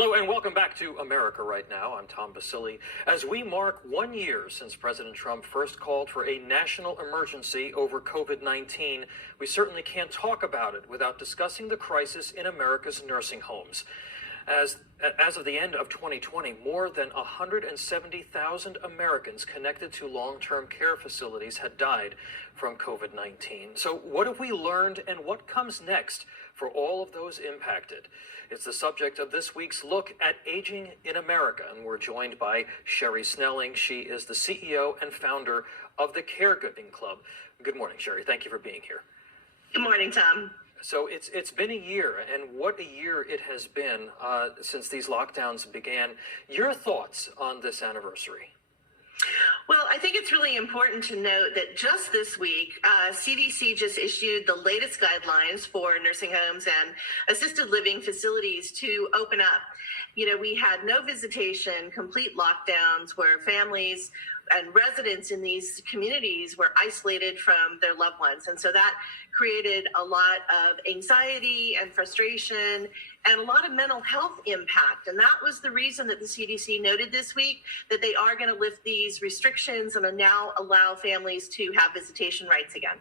Hello and welcome back to America Right Now. I'm Tom Basile. As we mark 1 year since President Trump first called for a national emergency over COVID-19, we certainly can't talk about it without discussing the crisis in America's nursing homes. As of the end of 2020, more than 170,000 Americans connected to long-term care facilities had died from COVID-19. So what have we learned and what comes next for all of those impacted? It's the subject of this week's look at aging in America, and we're joined by Sherri Snelling. She is the CEO and founder of the Caregiving Club. Good morning, Sherri. Thank you for being here. Good morning, Tom. So it's been a year, and what a year it has been since these lockdowns began. Your thoughts on this anniversary? Well, I think it's really important to note that just this week, CDC just issued the latest guidelines for nursing homes and assisted living facilities to open up. You know, we had no visitation, complete lockdowns where families and residents in these communities were isolated from their loved ones. And so that created a lot of anxiety and frustration and a lot of mental health impact. And that was the reason that the CDC noted this week that they are going to lift these restrictions and now allow families to have visitation rights again.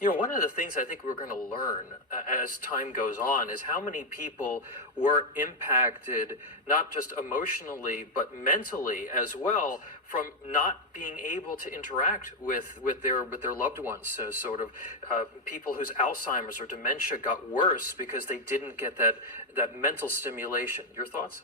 You know, one of the things I think we're going to learn as time goes on is how many people were impacted, not just emotionally, but mentally as well, from not being able to interact with their loved ones. So sort of people whose Alzheimer's or dementia got worse because they didn't get that mental stimulation. Your thoughts?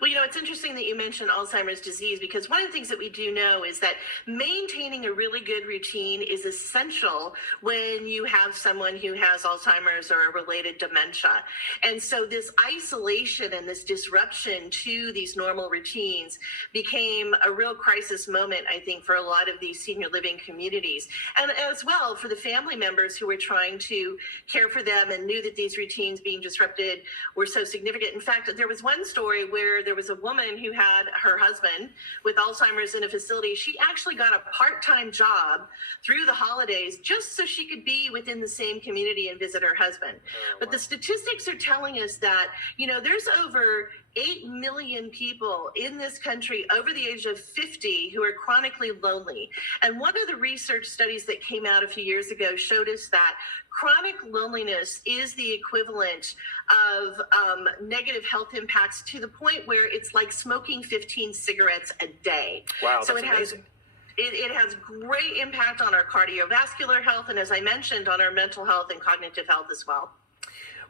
Well, you know, it's interesting that you mentioned Alzheimer's disease, because one of the things that we do know is that maintaining a really good routine is essential when you have someone who has Alzheimer's or a related dementia. And so this isolation and this disruption to these normal routines became a real crisis moment, I think, for a lot of these senior living communities. And as well for the family members who were trying to care for them and knew that these routines being disrupted were so significant. In fact, there was one story where there was a woman who had her husband with Alzheimer's in a facility. She actually got a part-time job through the holidays just so she could be within the same community and visit her husband. But the statistics are telling us that, you know, there's over 8 million people in this country over the age of 50 who are chronically lonely. And one of the research studies that came out a few years ago showed us that chronic loneliness is the equivalent of negative health impacts to the point where it's like smoking 15 cigarettes a day. Wow, that's amazing. It has great impact on our cardiovascular health, and as I mentioned, on our mental health and cognitive health as well.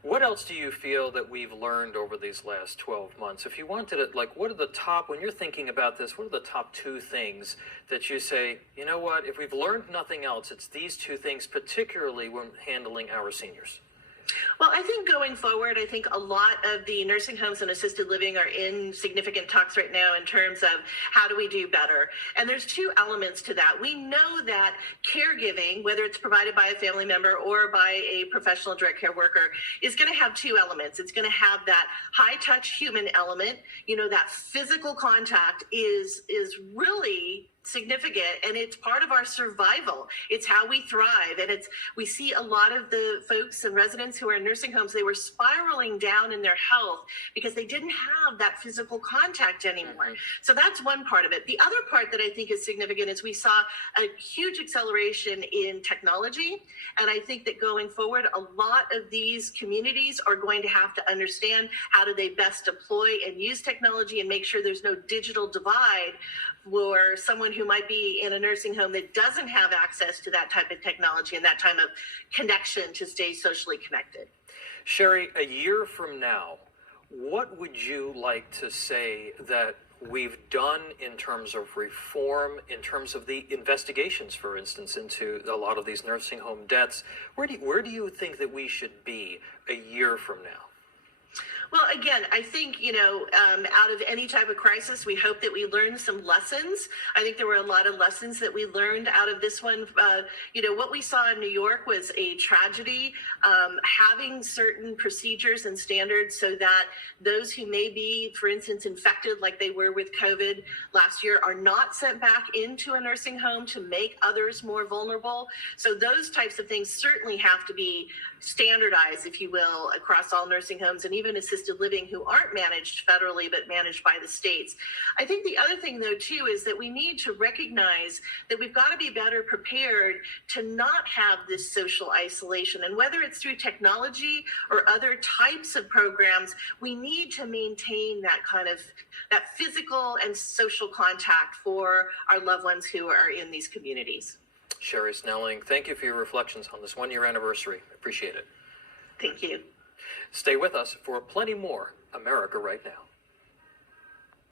What else do you feel that we've learned over these last 12 months? If you wanted it, like, what are the top, when you're thinking about this, what are the top 2 things that you say, you know what, if we've learned nothing else, it's these 2 things, particularly when handling our seniors? Well, I think going forward, I think a lot of the nursing homes and assisted living are in significant talks right now in terms of how do we do better. And there's 2 elements to that. We know that caregiving, whether it's provided by a family member or by a professional direct care worker, is going to have 2 elements. It's going to have that high-touch human element. You know, that physical contact is really significant, and it's part of our survival. It's how we thrive, and we see a lot of the folks and residents who are in nursing homes, they were spiraling down in their health because they didn't have that physical contact anymore. So that's one part of it. The other part that I think is significant is we saw a huge acceleration in technology, and I think that going forward, a lot of these communities are going to have to understand how do they best deploy and use technology and make sure there's no digital divide for someone who might be in a nursing home that doesn't have access to that type of technology and that type of connection to stay socially connected. Sherri, a year from now, what would you like to say that we've done in terms of reform, in terms of the investigations, for instance, into a lot of these nursing home deaths? Where do you think that we should be a year from now? Well, again, I think, you know, out of any type of crisis, we hope that we learn some lessons. I think there were a lot of lessons that we learned out of this one. You know, what we saw in New York was a tragedy. Having certain procedures and standards so that those who may be, for instance, infected like they were with COVID last year are not sent back into a nursing home to make others more vulnerable. So those types of things certainly have to be standardized, if you will, across all nursing homes and even even assisted living who aren't managed federally but managed by the states. I think the other thing, though, too, is that we need to recognize that we've got to be better prepared to not have this social isolation. And whether it's through technology or other types of programs, we need to maintain that physical and social contact for our loved ones who are in these communities. Sherri Snelling, thank you for your reflections on this one-year anniversary. Appreciate it. Thank you. Stay with us for plenty more America Right Now.